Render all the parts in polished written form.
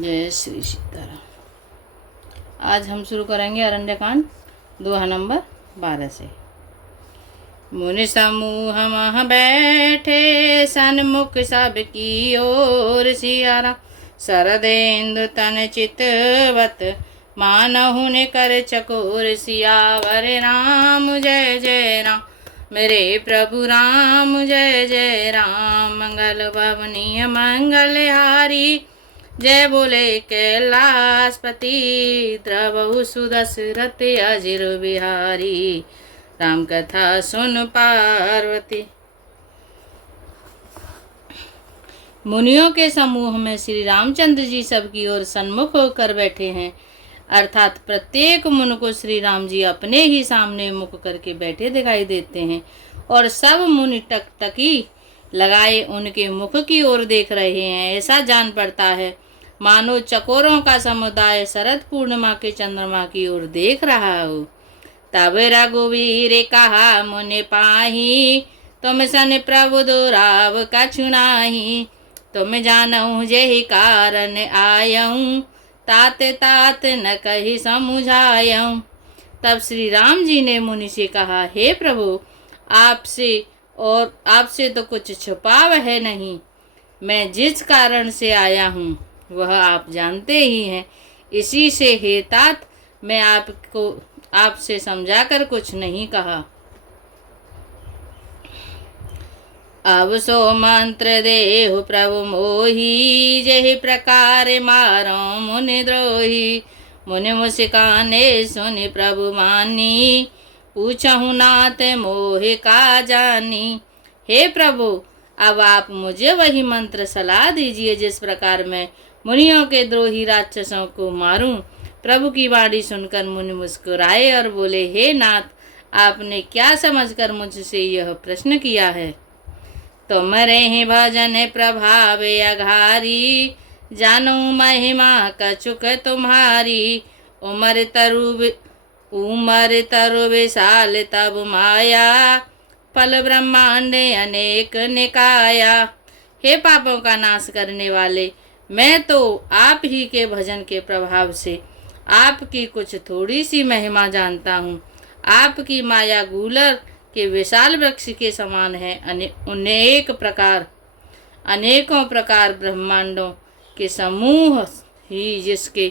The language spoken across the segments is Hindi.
जय श्री सीताराम। आज हम शुरू करेंगे अरण्यकांड दोहा नंबर 12 से। मुनि समूह मह बैठे सन्मुख सब की ओर, सियारा शरदेन्दु तन चितवत मानहु ने कर चकोर। सियावर राम जय जय राम, मेरे प्रभु राम जय जय राम। मंगल भवनीय मंगलहारी, जय बोले कैलाशपति। द्रवहु सुदशरथ अजिर बिहारी, राम कथा सुन पार्वती। मुनियों के समूह में श्री रामचंद्र जी सबकी ओर सन्मुख होकर बैठे हैं, अर्थात प्रत्येक मुनि को श्री राम जी अपने ही सामने मुख करके बैठे दिखाई देते हैं और सब मुनि टकटकी लगाए उनके मुख की ओर देख रहे हैं। ऐसा जान पड़ता है मानो चकोरों का समुदाय शरद पूर्णिमा के चंद्रमा की ओर देख रहा हो। तब रघुवीर कहा मुनि पाही, तुम सन प्रभु दुराव कछु नाही। तुम जानहु जेहि कारण आयऊँ, तात तात न कही समुझायऊँ। तब श्री राम जी ने मुनि से कहा, हे प्रभु, आपसे तो कुछ छुपाव है नहीं। मैं जिस कारण से आया हूँ वह आप जानते ही हैं। इसी से हे तात, मैं आपसे समझाकर कुछ नहीं कहा। अब सो मंत्र देहु प्रभु मोही, जेहि प्रकार मारो मुनि द्रोही। मुनि मुस्काने सुनि प्रभु मानी, पूछहु नाथ मोहि का जानी। हे प्रभु, अब आप मुझे वही मंत्र सलाह दीजिए जिस प्रकार मैं मुनियों के द्रोही राक्षसों को मारूं। प्रभु की वाणी सुनकर मुनि मुस्कुराए और बोले, हे नाथ, आपने क्या समझकर मुझसे यह प्रश्न किया है। तुमरे ही भजन प्रभाव अघारी, जानो महिमा कछुक तुम्हारी। उमर तरु विशाल तब माया, फल ब्रह्मांड अनेक निकाया। हे पापों का नाश करने वाले, मैं तो आप ही के भजन के प्रभाव से आपकी कुछ थोड़ी सी महिमा जानता हूँ। आपकी माया गूलर के विशाल वृक्ष के समान है। अनेकों प्रकार ब्रह्मांडों के समूह ही जिसके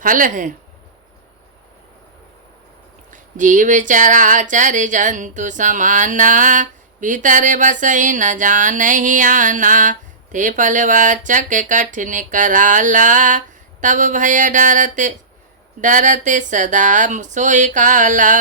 फल हैं। जीव चराचर जंतु समाना, भीतर बसई न जानहि आना। थे फलवाचक कठिन कराला, तब भय डरते सदा सोई काला।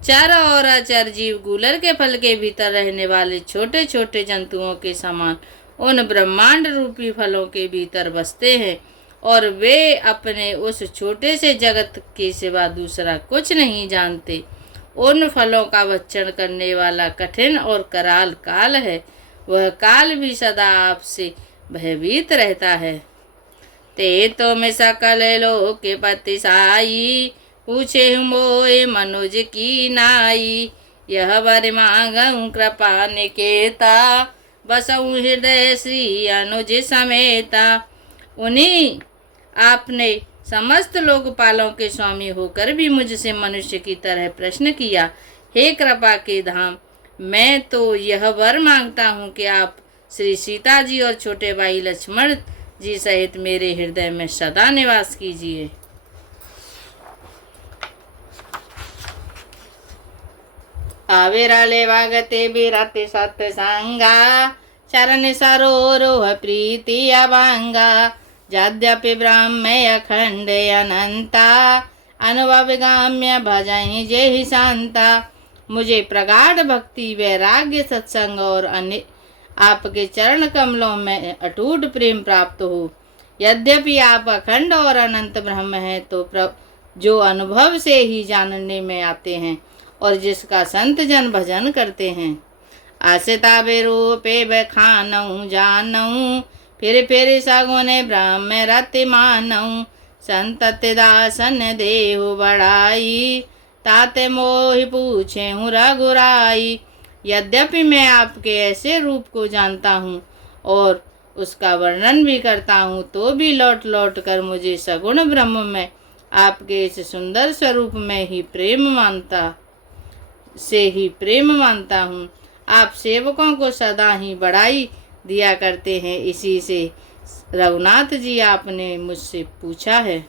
चर और अचर जीव गूलर के फल के भीतर रहने वाले छोटे छोटे जंतुओं के समान उन ब्रह्मांड रूपी फलों के भीतर बसते हैं और वे अपने उस छोटे से जगत के सिवा दूसरा कुछ नहीं जानते। उन फलों का भक्षण करने वाला कठिन और कराल काल है, वह काल भी सदा आपसे भयभीत रहता है। ते तो मैं सकल लोक के पति साई, पूछे मोए मनुज की नाई। यह वर मांगऊँ कृपा निकेता, बसऊँ हृदय श्री अनुज समेता। उन्हीं आपने समस्त लोकपालों के स्वामी होकर भी मुझसे मनुष्य की तरह प्रश्न किया। हे कृपा के धाम, मैं तो यह वर मांगता हूँ कि आप श्री सीता जी और छोटे भाई लक्ष्मण जी सहित मेरे हृदय में सदा निवास कीजिए। आविरले वागते बिरते सत्संगा, चरण सरोरुह प्रीति अभांगा। यद्यपि ब्रह्म अखंड अनंता, अनुभव गाम्य भजहि जेहि शांता। मुझे प्रगाढ़ भक्ति, वैराग्य, सत्संग और आपके चरण कमलों में अटूट प्रेम प्राप्त हो। यद्यपि आप अखंड और अनंत ब्रह्म हैं, तो जो अनुभव से ही जानने में आते हैं और जिसका संत जन भजन करते हैं। आसिता रूपे बखानऊँ जानऊँ, फिर सगुन ब्रह्म रति मानऊँ। संतति दासन देहु बढ़ाई, ताते मोहि पूछे हूँ रघुराई। यद्यपि मैं आपके ऐसे रूप को जानता हूँ और उसका वर्णन भी करता हूँ तो भी लौट लौट कर मुझे सगुण ब्रह्म में आपके इस सुंदर स्वरूप में ही प्रेम मानता हूँ। आप सेवकों को सदा ही बढ़ाई दिया करते हैं, इसी से रघुनाथ जी आपने मुझसे पूछा है।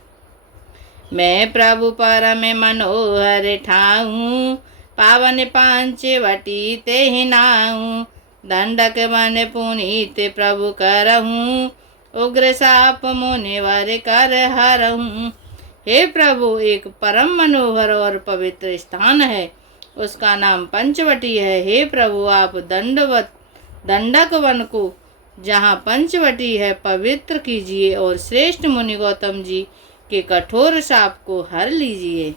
मैं प्रभु परम मनोहर ठाऊं, पावन पांचवटी ते ही नाऊं, दंडक मन पुनीत प्रभु करहूं, उग्र साप मुनिवर कर हरहूं। हे प्रभु, एक परम मनोहर और पवित्र स्थान है, उसका नाम पंचवटी है। हे प्रभु, आप दंडक वन को जहाँ पंचवटी है पवित्र कीजिए और श्रेष्ठ मुनि गौतम जी के कठोर शाप को हर लीजिए।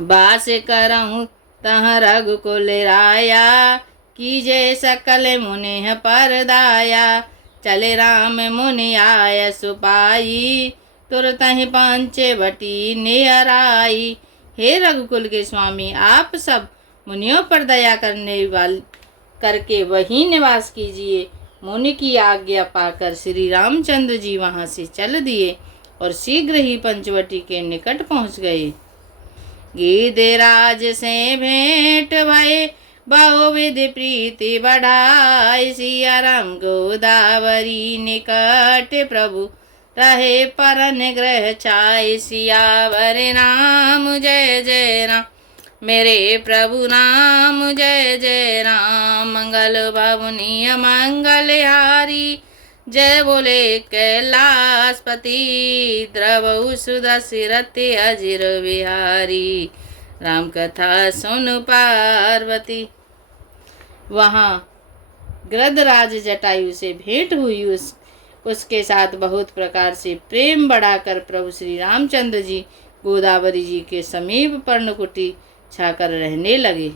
बास करहूँ तह रघुकुल राया, कीजे सकल मुनि पर दाया, चले राम मुनि आय सुपाई, तुरत ही पंचवटी नियर आई। हे रघुकुल के स्वामी, आप सब मुनियों पर दया करके वहीं निवास कीजिए। मुनि की आज्ञा पाकर श्री रामचंद्र जी वहां से चल दिए और शीघ्र ही पंचवटी के निकट पहुंच गए। गिरिराज से भेंट भये, बहुविध प्रीति बढ़ाई, सिया राम गोदावरी निकट प्रभु रहे परन ग्रह छाय। सियावर राम जय जय राम, मेरे प्रभु राम जय जय राम, मंगल भवनीय मंगलहारी, जय बोले कैलाशपति, द्रवहु सुदशरथ अजिर बिहारी, राम कथा सुन पार्वती। वहाँ गृधराज जटायु से भेंट हुई। उसके साथ बहुत प्रकार से प्रेम बढ़ाकर प्रभु श्री रामचंद्र जी गोदावरी जी के समीप पर्णकुटी छाकर रहने लगे।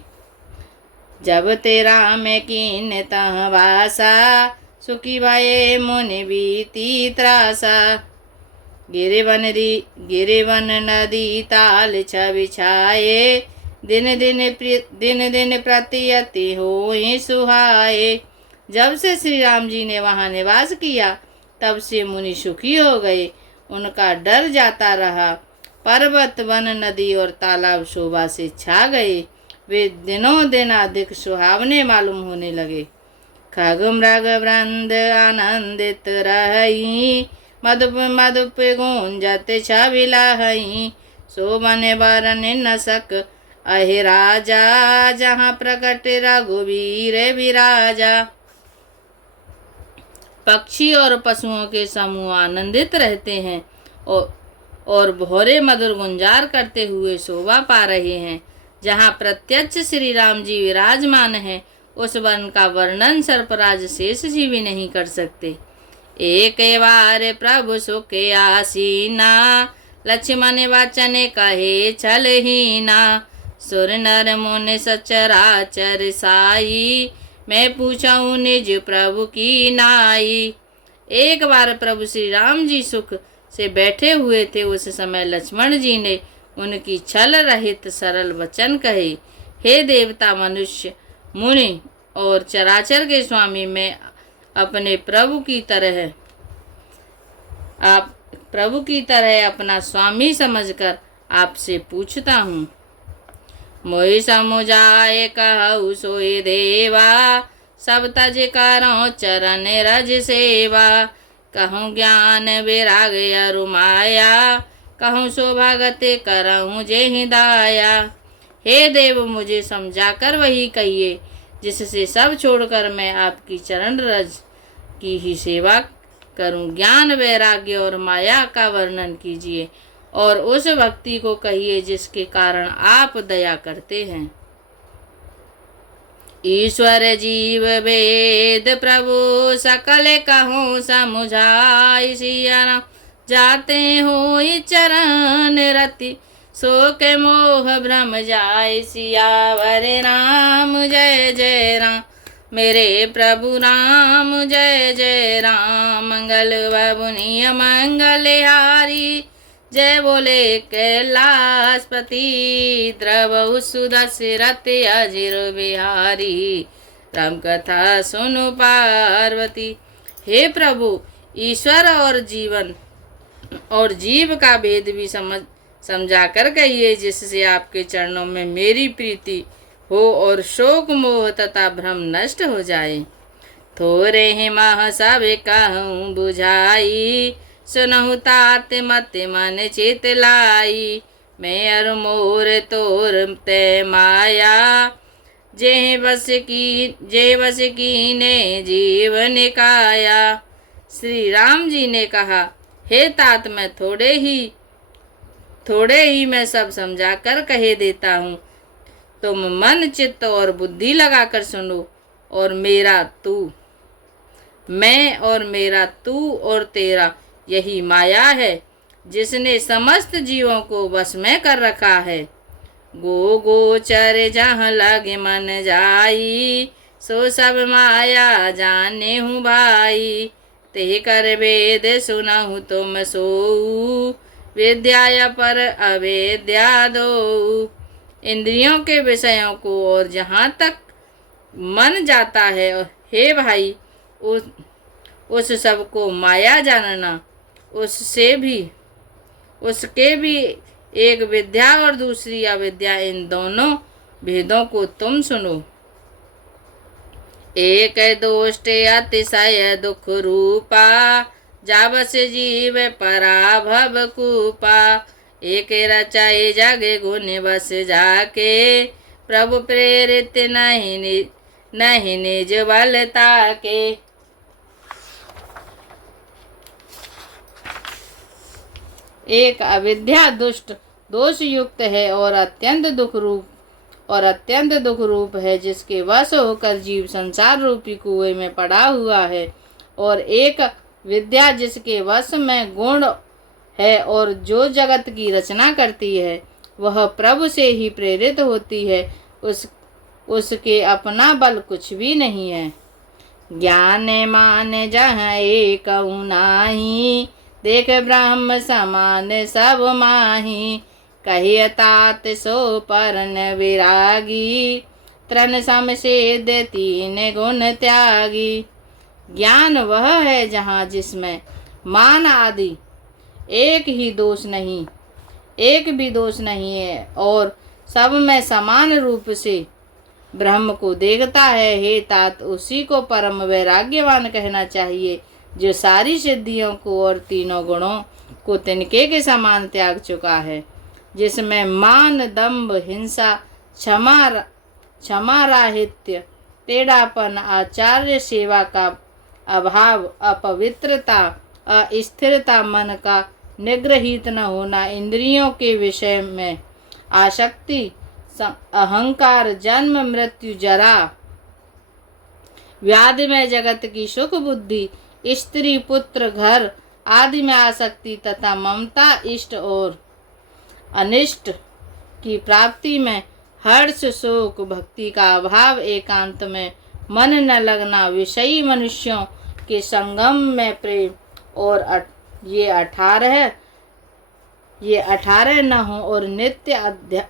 जब तेरा में कीन तह वासा, सुखी भये मुनि बीती त्रासा, गिरिवन नदी ताल छाये, दिन दिन प्रति अति होई सुहाये। जब से श्री राम जी ने वहाँ निवास किया तब से मुनि सुखी हो गए, उनका डर जाता रहा। पर्वत, वन, नदी और तालाब शोभा से छा गए, वे दिनों दिन अधिक सुहावने मालूम होने लगे। खग मृग वृंद आनंदित रही, मधुप गूंजत छबिलहि, शोभन बरन न सक अहि राजा, जहाँ प्रकट रघुवीर विराजा। पक्षी और पशुओं के समूह आनंदित रहते हैं और भोरे मधुर गुंजार करते हुए शोभा पा रहे हैं। जहाँ प्रत्यक्ष श्री राम जी विराजमान हैं, उस वन का वर्णन सर्पराज शेष जी भी नहीं कर सकते। एक बार प्रभु सुख आसीना, लक्ष्मण वचन कहे छलहीना, सुर नर मुनि सचराचर साई, मैं पूछूं निज प्रभु की नाई। एक बार प्रभु श्री राम जी सुख से बैठे हुए थे। उस समय लक्ष्मण जी ने उनकी छल रहित सरल वचन कहे, हे देवता, मनुष्य, मुनि और चराचर के स्वामी, मैं अपने प्रभु की तरह अपना स्वामी समझकर आपसे पूछता हूँ। मोहि समुझाए कहु सोई देवा, सब तज करो चरण रज सेवा, कहूँ ज्ञान विराग अरु माया, कहूँ सौभागते करहूँ जेहि दाया। हे देव, मुझे समझाकर वही कहिए जिससे सब छोड़कर मैं आपकी चरण रज की ही सेवा करूं। ज्ञान, वैराग्य और माया का वर्णन कीजिए और उस भक्ति को कहिए जिसके कारण आप दया करते हैं। ईश्वर जीव वेद प्रभु सकल कहूँ समुझाई, सिया राम जाते हो चरण रति, सो के मोह भ्रम जाय। सियावर राम जय जय राम, मेरे प्रभु राम जय जय राम, मंगल भवनीय मंगलहारी, जय बोले कैलाशपति, द्रवहु सुदशरथ अजिर बिहारी, राम कथा सुनु पार्वती। हे प्रभु, ईश्वर और जीवन और जीव का भेद भी समझा कर कहिए, जिससे आपके चरणों में मेरी प्रीति हो और शोक मोह तथा भ्रम नष्ट हो जाए। थोरे ही मह सब कहूँ बुझाई, सुनहु तात मत मन चित लाई। मैं अर मोर तोर ते माया, जे बस की ने जीवन काया। श्री राम जी ने कहा, हे तात, मैं थोड़े ही मैं सब समझा कर कहे देता हूँ। तुम मन चित्त और बुद्धि लगाकर सुनो। और मेरा तू, मैं और मेरा तू और तेरा, यही माया है जिसने समस्त जीवों को बस में कर रखा है। गो गोचर जहाँ लगे मन जाई, सो सब माया जाने हूँ भाई। ते कर वेद सुनहु तुम सोऊ, विद्या पर अवेद्या दो। इंद्रियों के विषयों को और जहाँ तक मन जाता है, हे भाई, उस सब को माया जानना। उसके भी एक विद्या और दूसरी अविद्या, इन दोनों भेदों को तुम सुनो। एक दोष्ट अतिशय दुख रूपा, जाबस जीव पराभव कूपा। एक रचाई जग गुण बस जाके, प्रभु प्रेरित नहीं निज बलता के। एक अविद्या दुष्ट दोष युक्त है और अत्यंत दुख रूप है, जिसके वश होकर जीव संसार रूपी कुएं में पड़ा हुआ है। और एक विद्या जिसके वश में गुण है और जो जगत की रचना करती है, वह प्रभु से ही प्रेरित होती है। उसके अपना बल कुछ भी नहीं है। ज्ञान मान जहाँ एक नाही, देख ब्रह्म समान सब माही। कहिय तात सो परन विरागी, तृण समसेद तीन गुण त्यागी। ज्ञान वह है जहाँ जिसमें मान आदि एक भी दोष नहीं है और सब में समान रूप से ब्रह्म को देखता है। हे तात, उसी को परम वैराग्यवान कहना चाहिए, जो सारी सिद्धियों को और तीनों गुणों को तिनके के समान त्याग चुका है, जिसमें मान, दंभ, हिंसा, क्षमा राहित्य, टेढ़ापन, आचार्य सेवा का अभाव, अपवित्रता, अस्थिरता, मन का निग्रहित न होना, इंद्रियों के विषय में आसक्ति, अहंकार, जन्म मृत्यु जरा व्याधि में जगत की सुख बुद्धि, स्त्री पुत्र घर आदि में आसक्ति तथा ममता, इष्ट और अनिष्ट की प्राप्ति में हर्ष, शोक, भक्ति का अभाव, एकांत में मन न लगना, विषयी मनुष्यों के संगम में प्रेम और ये 18 न हो और नित्य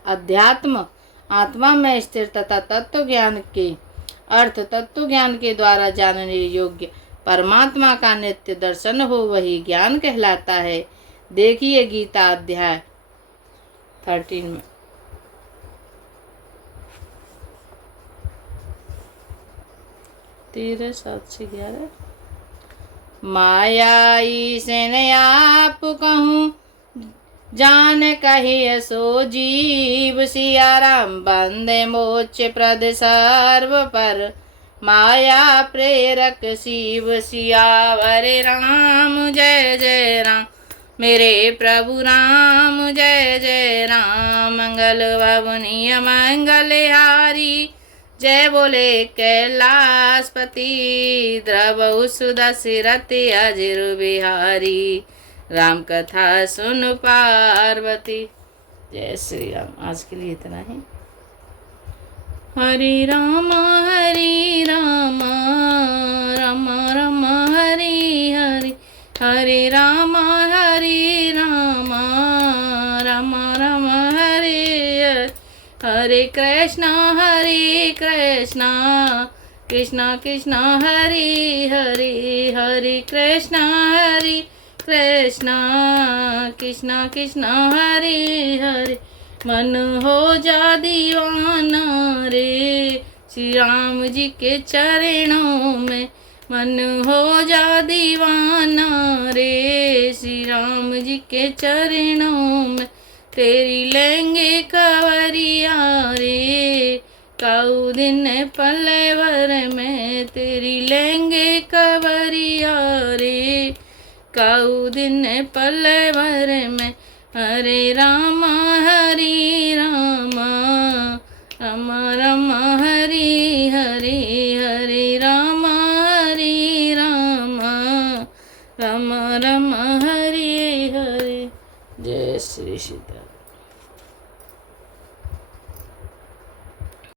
अध्यात्म आत्मा में स्थिर तथा तत्व ज्ञान के द्वारा जानने योग्य परमात्मा का नित्य दर्शन हो, वही ज्ञान कहलाता है। देखिए गीता अध्याय 13 में। तेरह 7 से 11। मायाई से न आप कहूँ, जान कहिए सो जीव। सिया राम बंदे मोक्ष प्रद सर्व पर, माया प्रेरक शिव। सियावर राम जय जय राम, मेरे प्रभु राम जय जय राम। मंगल भवनीय मंगलहारी, जय बोले कैलाशपति। द्रवहु सुदशरथि अजिर बिहारी, राम कथा सुन पार्वती। जय श्री राम। आज के लिए इतना ही। हरे राम राम राम हरे हरे, हरे राम राम राम हरे हरे। हरे कृष्णा कृष्ण कृष्ण हरे हरे हरे कृष्ण हरे कृष्ण कृष्ण कृष्ण हरे हरे मन हो जा दीवाना रे श्री राम जी के चरणों में मन हो जा दीवाना रे श्री राम जी के चरणों में तेरी लेंगे कवरिया रे काऊ दिन पल्लेवर में तेरी लेंगे कवरिया रे काऊ दिन पल्लेवर में हरे रामा हरे रामा राम राम हरे हरे